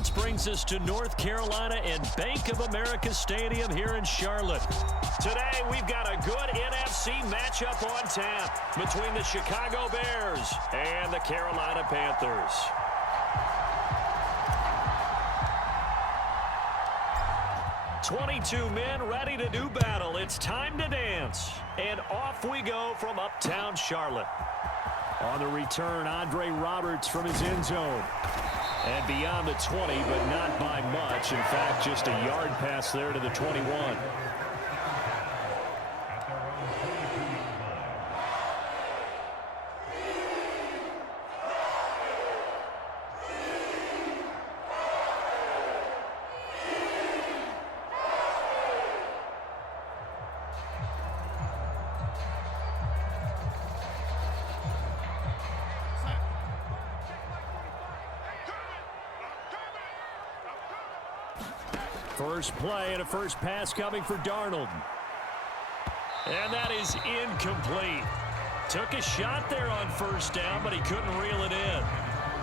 Sports brings us to North Carolina and Bank of America Stadium here in Charlotte. Today, we've got a good NFC matchup on tap between the Chicago Bears and the Carolina Panthers. "22 men ready to do battle. It's time to dance." And off we go from uptown Charlotte. On the return, Andre Roberts from his end zone. And beyond the 20, but not by much. In fact, just a yard pass there to the 21. First play and a first pass coming for Darnold. And that is incomplete. Took a shot there on first down, but he couldn't reel it in.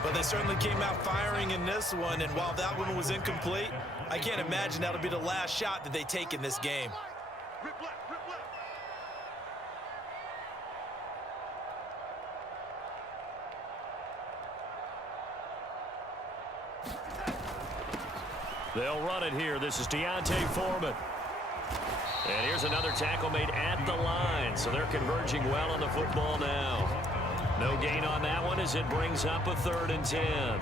But they certainly came out firing in this one, and while that one was incomplete, I can't imagine that'll be the last shot that they take in this game. They'll run it here. This is Deontay Foreman. And here's another tackle made at the line. So they're converging well on the football now. No gain on that one as it brings up a 3rd and 10.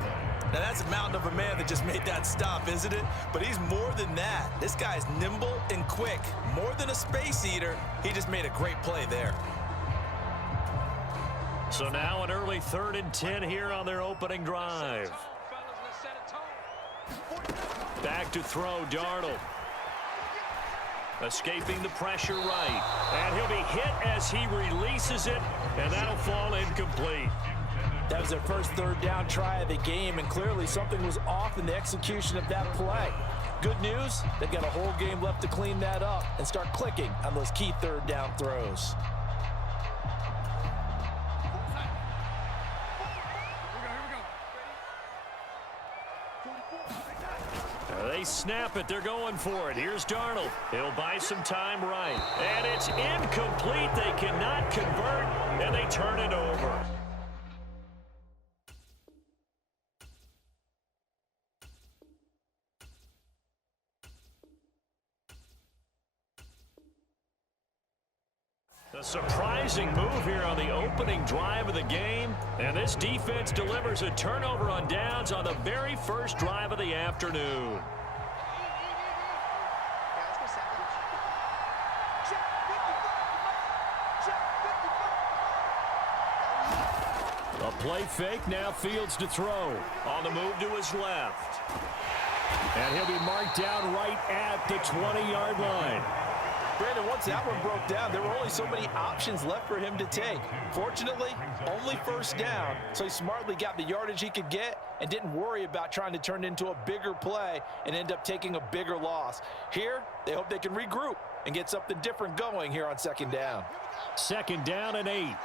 Now that's a mountain of a man that just made that stop, isn't it? But he's more than that. This guy's nimble and quick. More than a space eater, he just made a great play there. So now an early 3rd and 10 here on their opening drive. Back to throw, Darnold. Escaping the pressure right. And he'll be hit as he releases it, and that'll fall incomplete. That was their first 3rd down try of the game, and clearly something was off in the execution of that play. Good news, they've got a whole game left to clean that up and start clicking on those key 3rd down throws. They snap it. They're going for it. Here's Darnold. He'll buy some time right. And it's incomplete. They cannot convert, and they turn it over. A surprising move here on the opening drive of the game. And this defense delivers a turnover on downs on the very first drive of the afternoon. A play fake, now Fields to throw. On the move to his left. And he'll be marked down right at the 20-yard line. Brandon, once that one broke down, there were only so many options left for him to take. Fortunately, only first down, so he smartly got the yardage he could get and didn't worry about trying to turn it into a bigger play and end up taking a bigger loss. Here, they hope they can regroup and get something different going here on 2nd down. 2nd down and 8.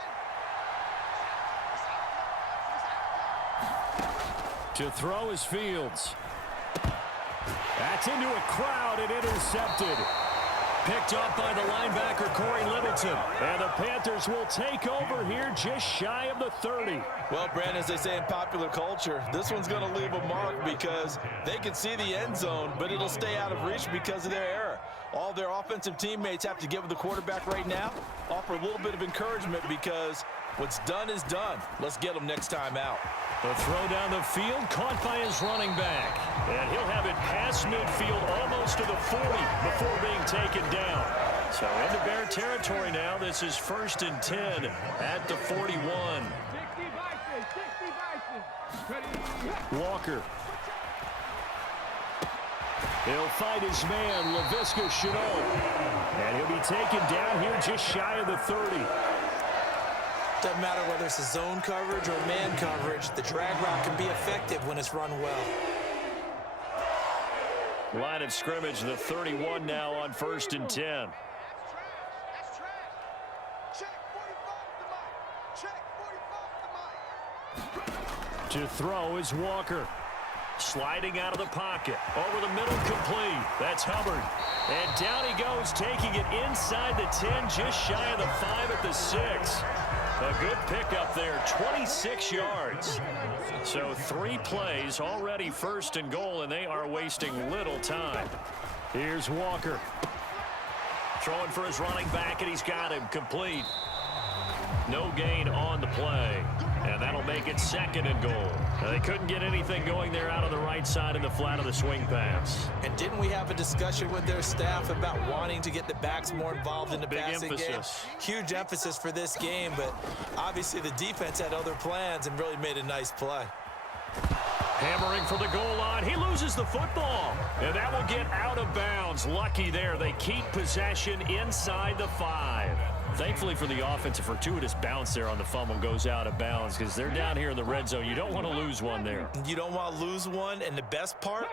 To throw is Fields. That's into a crowd and intercepted. Picked up by the linebacker, Corey Littleton. And the Panthers will take over here just shy of the 30. Well, Brandon, as they say in popular culture, this one's going to leave a mark because they can see the end zone, but it'll stay out of reach because of their error. All their offensive teammates have to give the quarterback right now, offer a little bit of encouragement because what's done is done. Let's get them next time out. The throw down the field, caught by his running back. And he'll have it past midfield almost to the 40 before being taken down. So into Bear territory now. This is 1st and 10 at the 41. Walker. He'll fight his man, Laviska Shenault. And he'll be taken down here just shy of the 30. Doesn't matter whether it's a zone coverage or man coverage, the drag route can be effective when it's run well. Line of scrimmage, the 31 now on 1st and 10. To throw is Walker. Sliding out of the pocket. Over the middle, complete. That's Herbert. And down he goes, taking it inside the 10, just shy of the 5 at the 6. A good pickup there, 26 yards. So 3 plays, already first and goal, and they are wasting little time. Here's Walker. Throwing for his running back, and he's got him complete. No gain on the play. And that'll make it 2nd and goal. Now, they couldn't get anything going there out on the right side in the flat of the swing pass. And didn't we have a discussion with their staff about wanting to get the backs more involved in the passing game? Huge emphasis for this game, but obviously the defense had other plans and really made a nice play. Hammering for the goal line. He loses the football. And that will get out of bounds. Lucky there. They keep possession inside the 5. Thankfully for the offense, a fortuitous bounce there on the fumble goes out of bounds because they're down here in the red zone. You don't want to lose one there. You don't want to lose one, and the best part,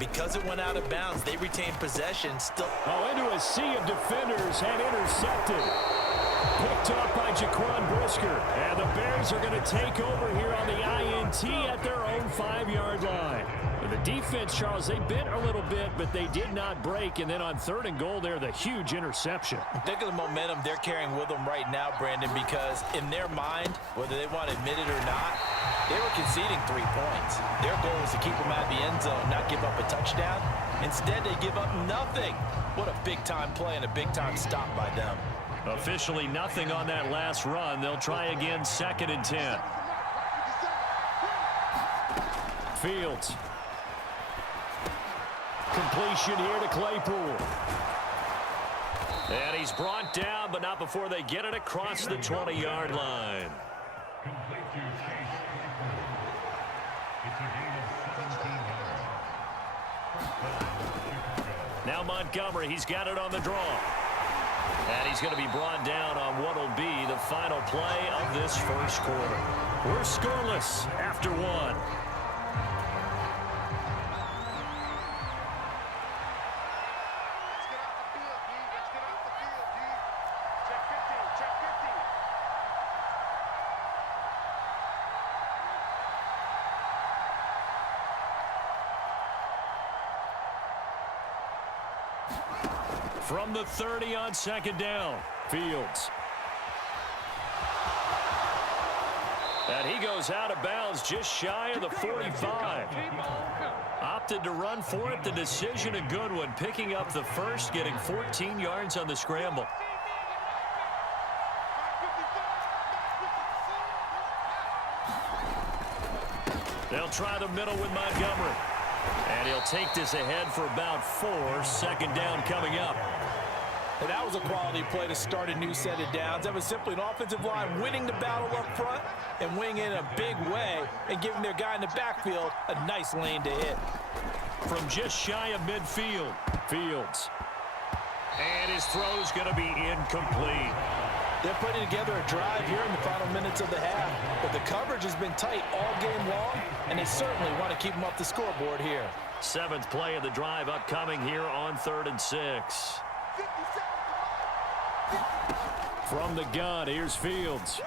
because it went out of bounds, they retained possession still. Oh, into a sea of defenders and intercepted. Picked up by Jaquan Brisker. And the Bears are going to take over here on the INT at their own 5-yard line. The defense, Charles, they bent a little bit, but they did not break. And then on 3rd and goal there, the huge interception. Think of the momentum they're carrying with them right now, Brandon, because in their mind, whether they want to admit it or not, they were conceding 3 points. Their goal was to keep them out of the end zone, not give up a touchdown. Instead, they give up nothing. What a big-time play and a big-time stop by them. Officially nothing on that last run. They'll try again, 2nd and 10. Fields. Completion here to Claypool. And he's brought down, but not before they get it across the 20-yard line. Now Montgomery, he's got it on the draw. And he's going to be brought down on what will be the final play of this first quarter. We're scoreless after 1. From the 30 on 2nd down, Fields. And he goes out of bounds just shy of the 45. Opted to run for it. The decision a good one. Picking up the first, getting 14 yards on the scramble. They'll try the middle with Montgomery. And he'll take this ahead for about 4. 2nd down coming up. And that was a quality play to start a new set of downs. That was simply an offensive line winning the battle up front and winning in a big way and giving their guy in the backfield a nice lane to hit. From just shy of midfield, Fields. And his throw's going to be incomplete. They're putting together a drive here in the final minutes of the half, but the coverage has been tight all game long, and they certainly want to keep them off the scoreboard here. 7th play of the drive upcoming here on 3rd and 6. From the gun, here's Fields.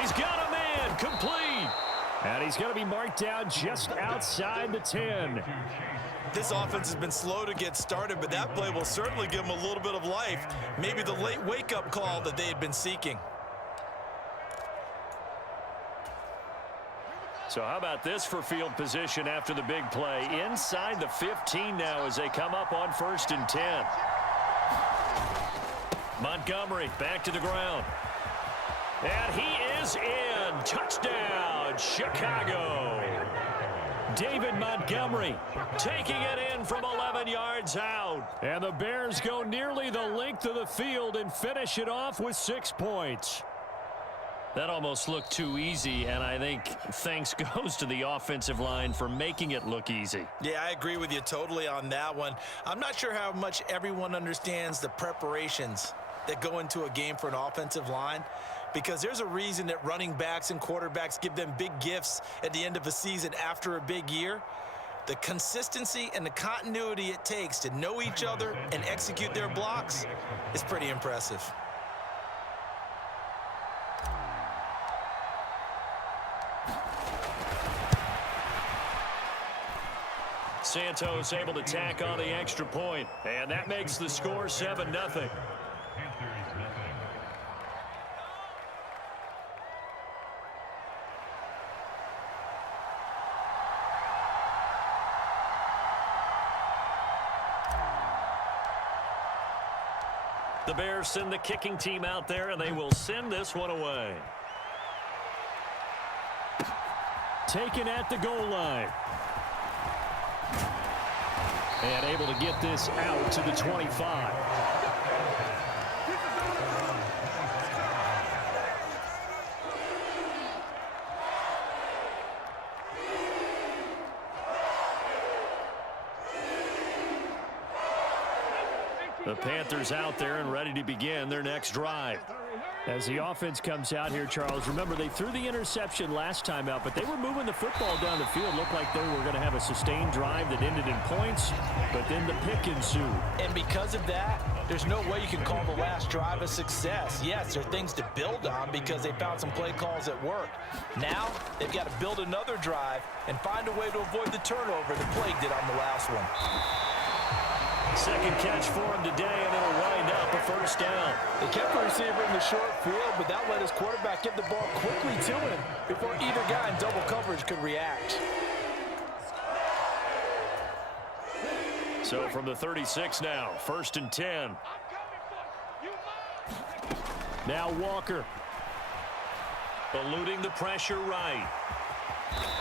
He's got a man, complete. And he's going to be marked down just outside the 10. This offense has been slow to get started, but that play will certainly give them a little bit of life. Maybe the late wake-up call that they had been seeking. So how about this for field position after the big play? Inside the 15 now as they come up on 1st and 10. Montgomery back to the ground. And he is in. Touchdown, Chicago. David Montgomery taking it in from 11 yards out. And the Bears go nearly the length of the field and finish it off with 6 points. That almost looked too easy, and I think thanks goes to the offensive line for making it look easy. Yeah, I agree with you totally on that one. I'm not sure how much everyone understands the preparations that go into a game for an offensive line, because there's a reason that running backs and quarterbacks give them big gifts at the end of a season after a big year. The consistency and the continuity it takes to know each other and execute their blocks is pretty impressive. Santos able to tack on the extra point, and that makes the score 7-0. The Bears send the kicking team out there, and they will send this one away. Taken at the goal line. And able to get this out to the 25. The Panthers out there and ready to begin their next drive. As the offense comes out here, Charles, remember they threw the interception last time out, but they were moving the football down the field. Looked like they were going to have a sustained drive that ended in points, but then the pick ensued. And because of that, there's no way you can call the last drive a success. Yes, there are things to build on because they found some play calls that work. Now, they've got to build another drive and find a way to avoid the turnover that plagued it on the last one. Second catch for him today, and it'll wind up a first down. They kept the receiver in the short field, but that let his quarterback get the ball quickly to him before either guy in double coverage could react. So from the 36 now, 1st and 10. Now Walker. Eluding the pressure right.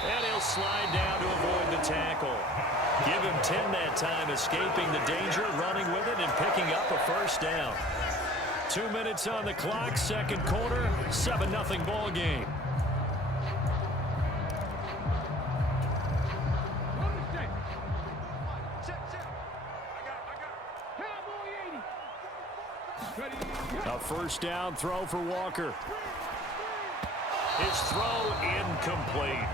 And he'll slide down to avoid the tackle. Give him 10 that time, escaping the danger, running with it, and picking up a first down. 2 minutes on the clock, second quarter, 7-0 ball game. A first down throw for Walker. His throw incomplete.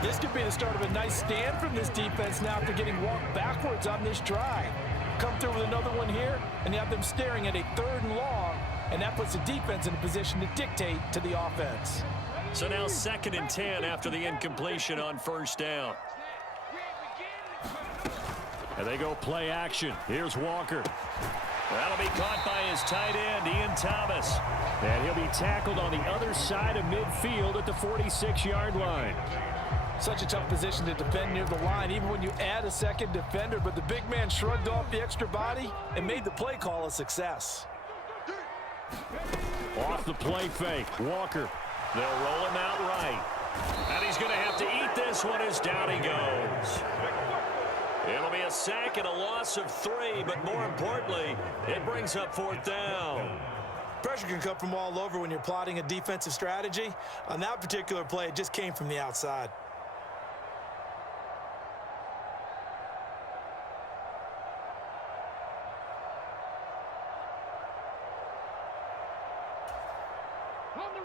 This could be the start of a nice stand from this defense now after getting walked backwards on this drive. Come through with another one here, and you have them staring at a 3rd and long, and that puts the defense in a position to dictate to the offense. So now 2nd and 10 after the incompletion on first down. And they go play action. Here's Walker. That'll be caught by his tight end, Ian Thomas. And he'll be tackled on the other side of midfield at the 46-yard line. Such a tough position to defend near the line, even when you add a second defender. But the big man shrugged off the extra body and made the play call a success. Off the play fake, Walker. They'll roll him out right. And he's going to have to eat this one as down he goes. It'll be a sack and a loss of 3, but more importantly, it brings up 4th down. Pressure can come from all over when you're plotting a defensive strategy. On that particular play, it just came from the outside.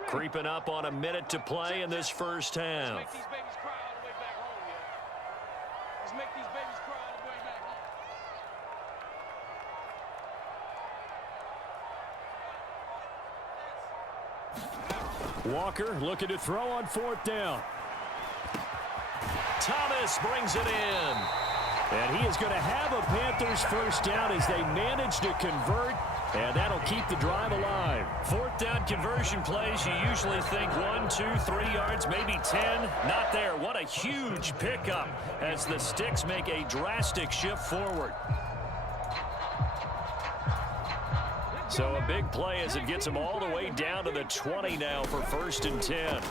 Creeping up on a minute to play in this first half. Let's make these babies cry all the way back home, yeah. Let's make these babies cry all the way back home. Walker looking to throw on 4th down. Thomas brings it in. And he is going to have a Panthers first down as they manage to convert. And that'll keep the drive alive. 4th down conversion plays, you usually think 1, 2, 3 yards, maybe 10. Not there. What a huge pickup as the Sticks make a drastic shift forward. So a big play as it gets them all the way down to the 20 now for 1st and 10.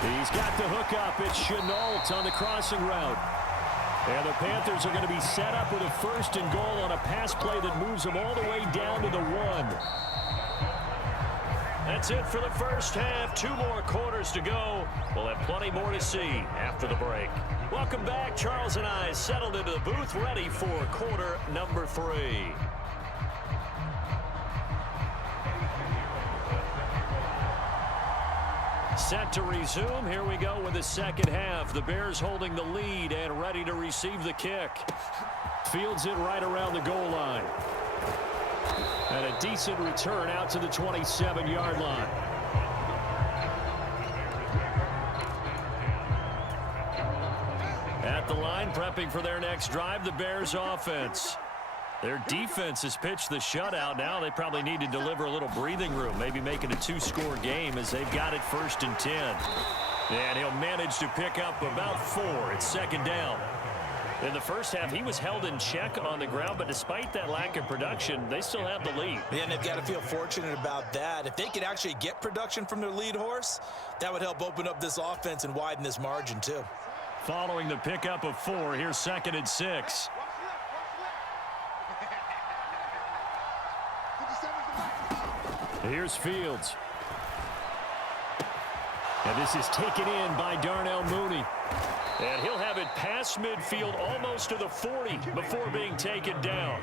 He's got the hook up. It's Chenault on the crossing route. And the Panthers are going to be set up with a 1st and goal on a pass play that moves them all the way down to the 1. That's it for the first half. 2 more quarters to go. We'll have plenty more to see after the break. Welcome back. Charles and I settled into the booth ready for quarter number 3. Set to resume. Here we go with the second half. The Bears holding the lead and ready to receive the kick. Fields it right around the goal line. And a decent return out to the 27-yard line. At the line, prepping for their next drive, the Bears offense. Their defense has pitched the shutout. Now they probably need to deliver a little breathing room, maybe make it a 2-score game as they've got it 1st and 10. And he'll manage to pick up about 4. It's 2nd down. In the first half, he was held in check on the ground, but despite that lack of production, they still have the lead. Yeah, and they've got to feel fortunate about that. If they could actually get production from their lead horse, that would help open up this offense and widen this margin too. Following the pickup of 4, here's 2nd and 6. Here's Fields. And this is taken in by Darnel Moony. And he'll have it past midfield almost to the 40 before being taken down.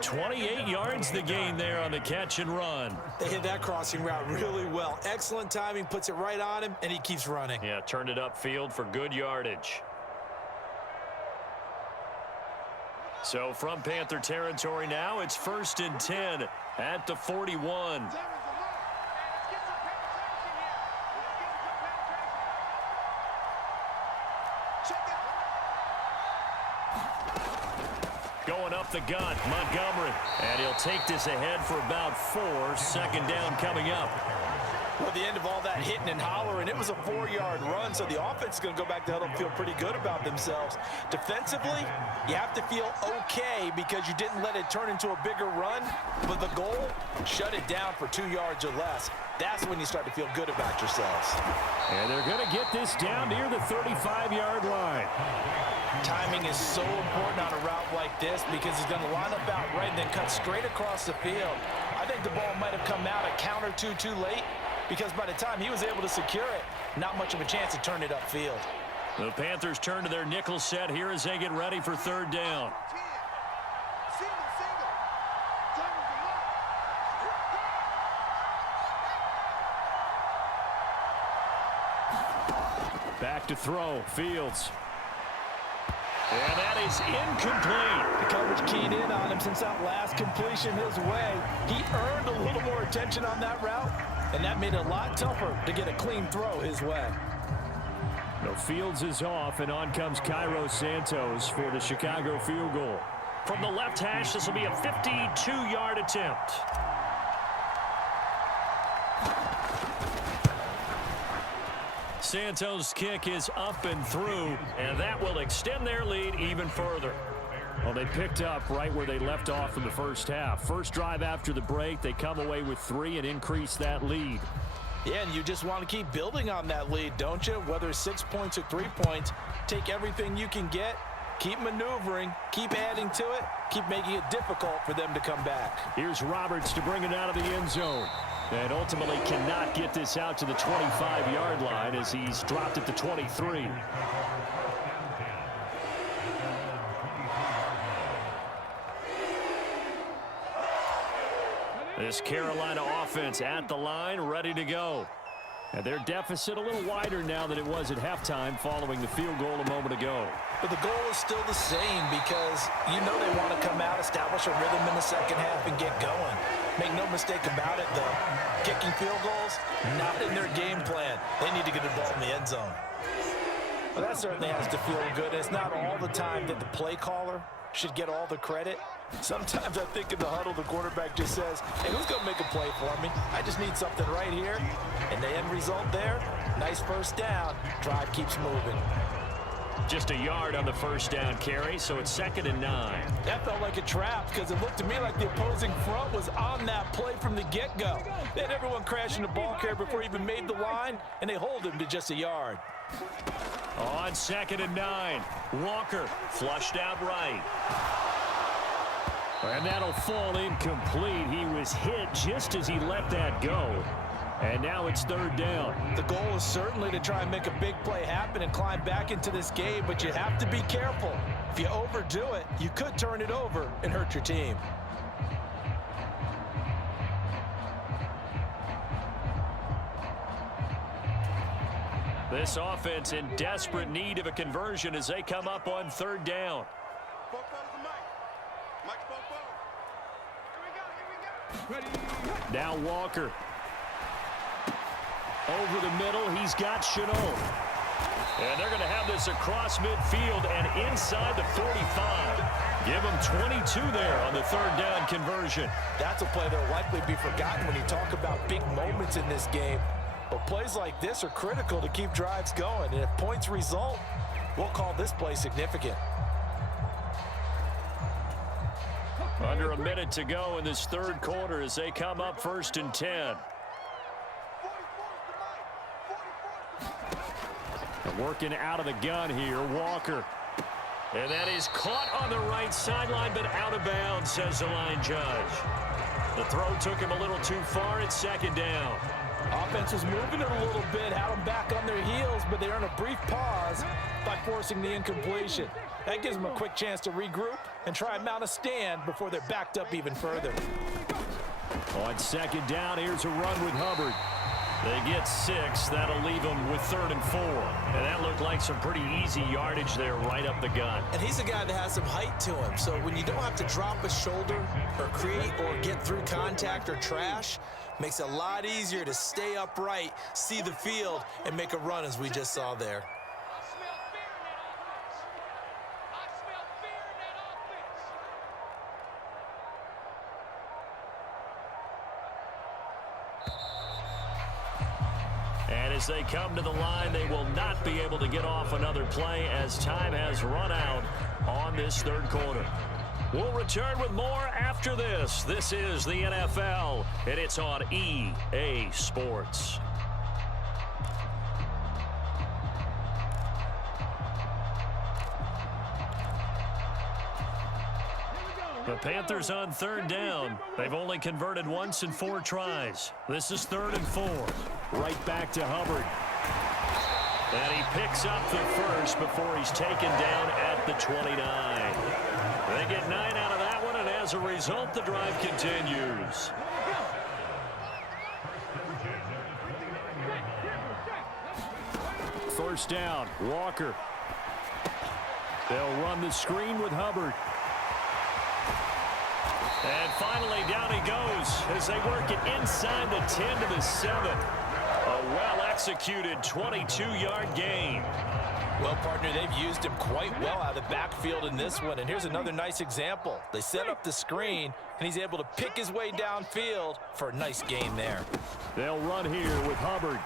28 yards the gain there on the catch and run. They hit that crossing route really well. Excellent timing, puts it right on him, and he keeps running. Yeah, turned it upfield for good yardage. So from Panther territory now, it's 1st and 10 at the 41. Going up the gut, Montgomery. And he'll take this ahead for about 4. 2nd down coming up. Well, at the end of all that hitting and hollering, it was a 4-yard run, so the offense is going to go back to huddle and feel pretty good about themselves. Defensively, you have to feel okay because you didn't let it turn into a bigger run, but the goal, shut it down for 2 yards or less. That's when you start to feel good about yourselves. And they're going to get this down near the 35-yard line. Timing is so important on a route like this because he's going to line up out right and then cut straight across the field. I think the ball might have come out a count or two too late because by the time he was able to secure it, not much of a chance to turn it upfield. The Panthers turn to their nickel set here as they get ready for 3rd down. Back to throw, Fields. And that is incomplete. The coverage keyed in on him since that last completion his way. He earned a little more attention on that route, and that made it a lot tougher to get a clean throw his way. No, Fields is off, and on comes Cairo Santos for the Chicago field goal. From the left hash, this will be a 52-yard attempt. Santos' kick is up and through, and that will extend their lead even further. Well, they picked up right where they left off in the first half. First drive after the break, they come away with 3 and increase that lead. Yeah, and you just want to keep building on that lead, don't you? Whether it's 6 points or 3 points, take everything you can get, keep maneuvering, keep adding to it, keep making it difficult for them to come back. Here's Roberts to bring it out of the end zone. And ultimately cannot get this out to the 25-yard line as he's dropped at the 23. This Carolina offense at the line, ready to go. And their deficit a little wider now than it was at halftime following the field goal a moment ago. But the goal is still the same because you know they want to come out, establish a rhythm in the second half, and get going. Make no mistake about it, though. Kicking field goals, not in their game plan. They need to get the ball in the end zone. Well, that certainly has to feel good. It's not all the time that the play caller should get all the credit. Sometimes I think in the huddle, the quarterback just says, hey, who's going to make a play for me? I just need something right here. And the end result there, nice first down. Drive keeps moving. Just a yard on the first down carry, so it's 2nd and 9. That felt like a trap because it looked to me like the opposing front was on that play from the get-go. They had everyone crashing the ball carrier before he even made the line, and they hold him to just a yard. On 2nd and 9, Walker flushed out right. And that'll fall incomplete. He was hit just as he let that go. And now it's 3rd down. The goal is certainly to try and make a big play happen and climb back into this game, but you have to be careful. If you overdo it, you could turn it over and hurt your team. This offense in desperate need of a conversion as they come up on 3rd down. Now Walker. Over the middle, he's got Chenault. And they're going to have this across midfield and inside the 45. Give them 22 there on the third down conversion. That's a play that will likely be forgotten when you talk about big moments in this game. But plays like this are critical to keep drives going. And if points result, we'll call this play significant. Under a minute to go in this third quarter as they come up 1st and 10. Working out of the gun here, Walker. And that is caught on the right sideline, but out of bounds, says the line judge. The throw took him a little too far. It's 2nd down. Offense was moving it a little bit, had them back on their heels, but they earned a brief pause by forcing the incompletion. That gives them a quick chance to regroup and try and mount a stand before they're backed up even further. On 2nd down, here's a run with Herbert. They get 6. That'll leave them with 3rd and 4. And that looked like some pretty easy yardage there right up the gut. And he's a guy that has some height to him. So when you don't have to drop a shoulder or create or get through contact or trash, makes it a lot easier to stay upright, see the field, and make a run as we just saw there. And as they come to the line, they will not be able to get off another play as time has run out on this third quarter. We'll return with more after this. This is the NFL, and it's on EA Sports. The Panthers on 3rd down. They've only converted once in 4 tries. This is 3rd and 4. Right back to Hubbard. And he picks up the first before he's taken down at the 29. They get 9 out of that one, and as a result, the drive continues. First down, Walker. They'll run the screen with Hubbard. And finally, down he goes as they work it inside the 10 to the 7. A well-executed 22-yard gain. Well, partner, they've used him quite well out of the backfield in this one. And here's another nice example. They set up the screen, and he's able to pick his way downfield for a nice gain there. They'll run here with Hubbard.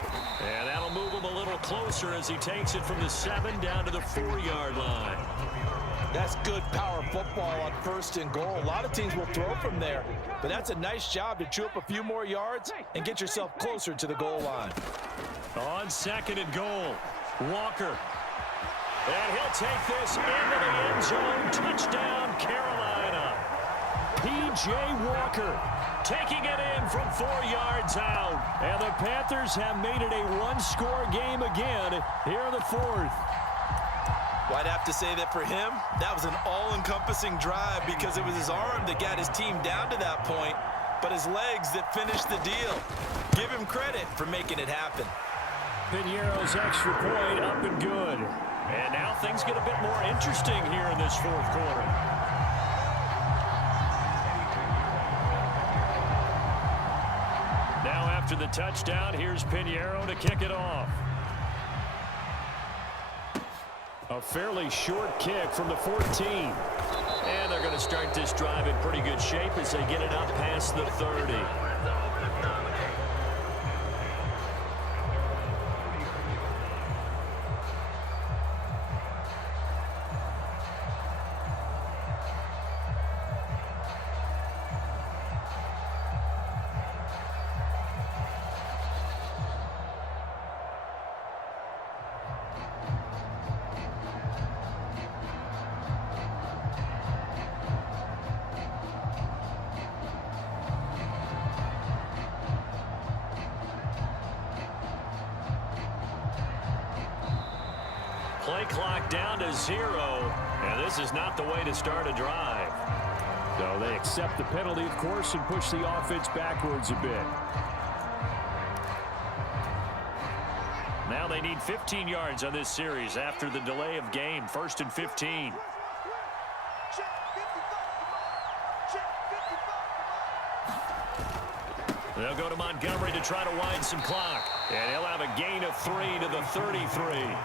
And that'll move him a little closer as he takes it from the 7 down to the 4-yard line. That's good power football on 1st and goal. A lot of teams will throw from there, but that's a nice job to chew up a few more yards and get yourself closer to the goal line. On 2nd and goal, Walker. And he'll take this into the end zone. Touchdown, Carolina. P.J. Walker taking it in from 4 yards out. And the Panthers have made it a one-score game again here in the 4th. Well, I'd have to say that for him, that was an all-encompassing drive because it was his arm that got his team down to that point, but his legs that finished the deal. Give him credit for making it happen. Piñeiro's extra point up and good. And now things get a bit more interesting here in this 4th quarter. Now after the touchdown, here's Piñeiro to kick it off. A fairly short kick from the 14. And they're going to start this drive in pretty good shape as they get it up past the 30. Play clock down to 0, and this is not the way to start a drive. So they accept the penalty, of course, and push the offense backwards a bit. Now they need 15 yards on this series after the delay of game. 1st and 15. They'll go to Montgomery to try to wind some clock. And he'll have a gain of 3 to the 33.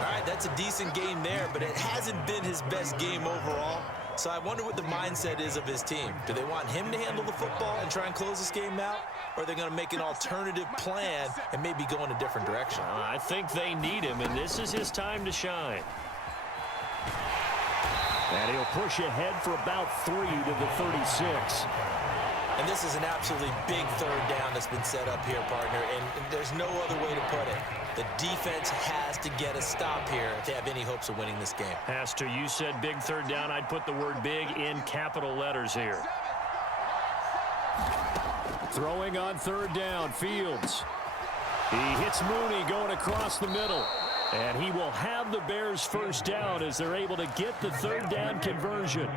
All right, that's a decent game there, but it hasn't been his best game overall. So I wonder what the mindset is of his team. Do they want him to handle the football and try and close this game out? Or are they going to make an alternative plan and maybe go in a different direction? I think they need him, and this is his time to shine. And he'll push ahead for about 3 to the 36. And this is an absolutely big third down that's been set up here, partner, and there's no other way to put it. The defense has to get a stop here if they have any hopes of winning this game. Has to. You said big third down. I'd put the word big in capital letters here. Throwing on third down, Fields. He hits Mooney going across the middle. And he will have the Bears first down as they're able to get the third down conversion.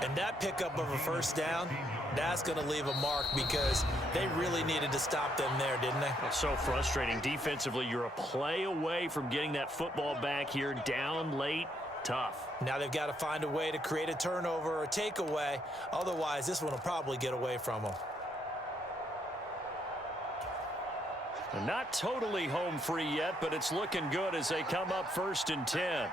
And that pickup of a first down, that's going to leave a mark because they really needed to stop them there, didn't they? It's so frustrating. Defensively, you're a play away from getting that football back here down late. Tough. Now they've got to find a way to create a turnover or a takeaway. Otherwise, this one will probably get away from them. Not totally home free yet, but it's looking good as they come up 1st and 10.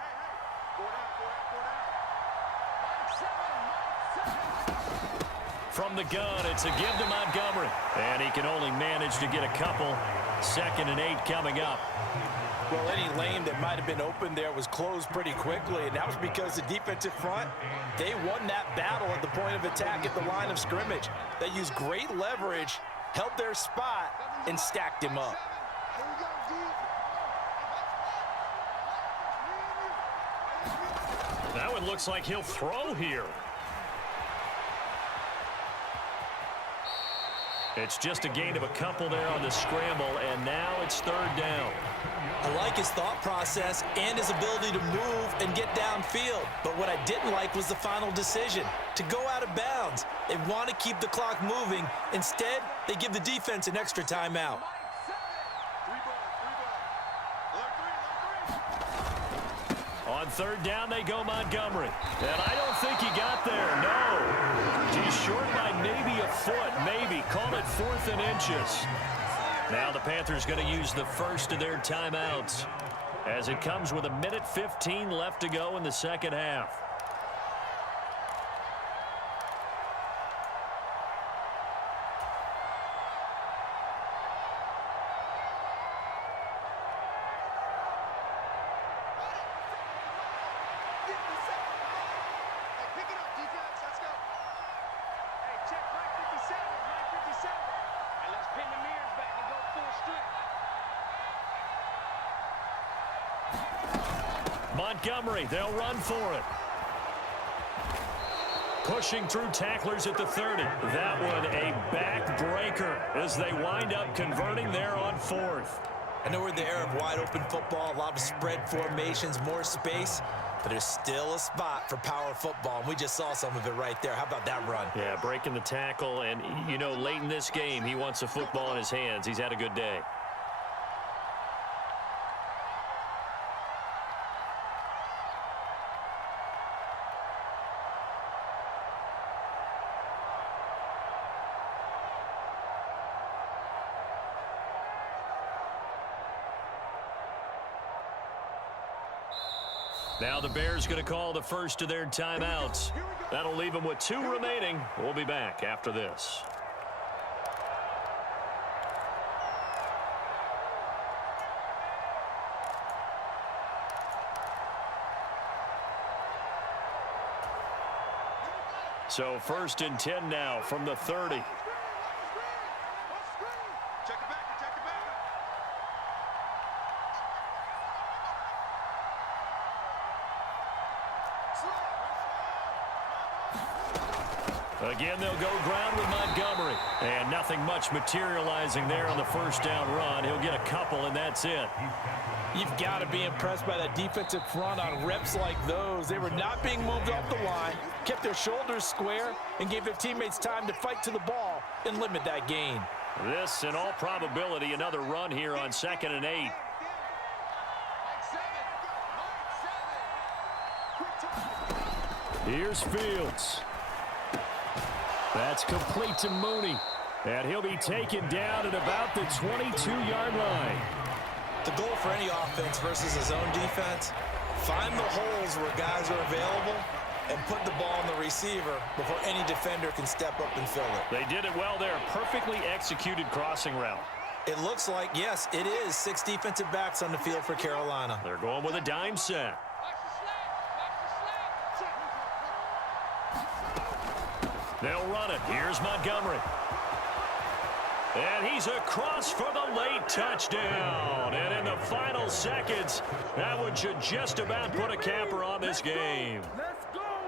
From the gun, it's a give to Montgomery. And he can only manage to get a couple. 2nd and 8 coming up. Well, any lane that might have been open there was closed pretty quickly, and that was because the defensive front, they won that battle at the point of attack at the line of scrimmage. They used great leverage, held their spot, and stacked him up. That one looks like he'll throw here. It's just a gain of a couple there on the scramble, and now it's 3rd down. I like his thought process and his ability to move and get downfield. But what I didn't like was the final decision, to go out of bounds. They want to keep the clock moving. Instead, they give the defense an extra timeout. On 3rd down, they go Montgomery. And I don't think he got there, no. He's short by maybe a foot, maybe. Call it 4th and inches. Now the Panthers going to use the first of their timeouts as it comes with 1:15 left to go in the second half. Montgomery, they'll run for it. Pushing through tacklers at the 30. That one a backbreaker as they wind up converting there on 4th. I know we're in the era of wide open football, a lot of spread formations, more space, but there's still a spot for power football, and we just saw some of it right there. How about that run? Yeah, breaking the tackle, and, you know, late in this game, he wants the football in his hands. He's had a good day. Now the Bears going to call the first of their timeouts. That'll leave them with 2 remaining. We'll be back after this. So 1st and 10 now from the 30. Again, they'll go ground with Montgomery. And nothing much materializing there on the first down run. He'll get a couple, and that's it. You've got to be impressed by that defensive front on reps like those. They were not being moved off the line, kept their shoulders square, and gave their teammates time to fight to the ball and limit that gain. This, in all probability, another run here on 2nd and 8. Here's Fields. That's complete to Mooney. And he'll be taken down at about the 22-yard line. The goal for any offense versus a zone defense, find the holes where guys are available and put the ball on the receiver before any defender can step up and fill it. They did it well there. Perfectly executed crossing route. It looks like, yes, it is 6 defensive backs on the field for Carolina. They're going with a dime set. They'll run it. Here's Montgomery. And he's across for the late touchdown. And in the final seconds, that one should just about put a capper on this game.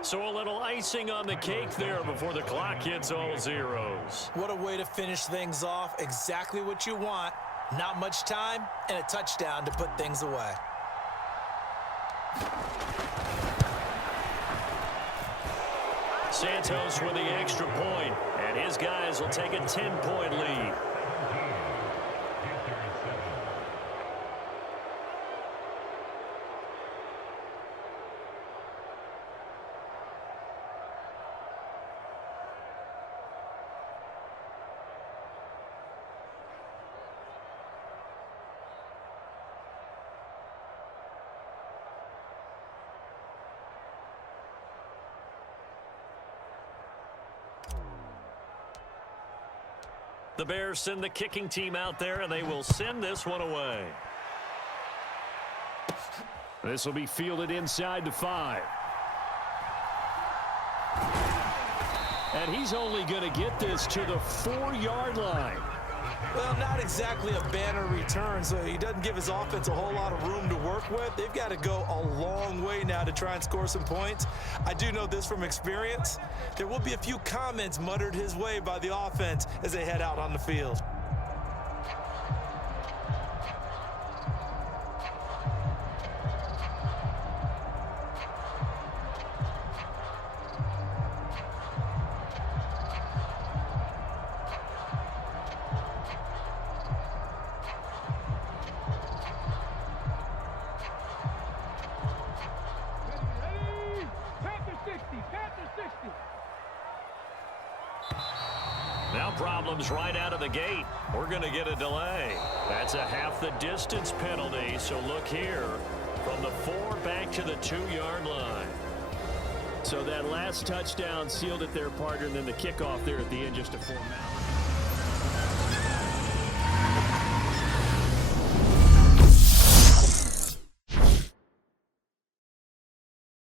So a little icing on the cake there before the clock hits all zeros. What a way to finish things off. Exactly what you want. Not much time and a touchdown to put things away. Santos with the extra point, and his guys will take a 10-point lead. The Bears send the kicking team out there, and they will send this one away. This will be fielded inside the 5. And he's only going to get this to the 4-yard line. Well, not exactly a banner return, so he doesn't give his offense a whole lot of room to work with. They've got to go a long way now to try and score some points. I do know this from experience. There will be a few comments muttered his way by the offense as they head out on the field. Now problems right out of the gate. We're going to get a delay. That's a half the distance penalty. So look here, from the 4 back to the 2-yard line. So that last touchdown sealed it there, partner, and then the kickoff there at the end just a formality.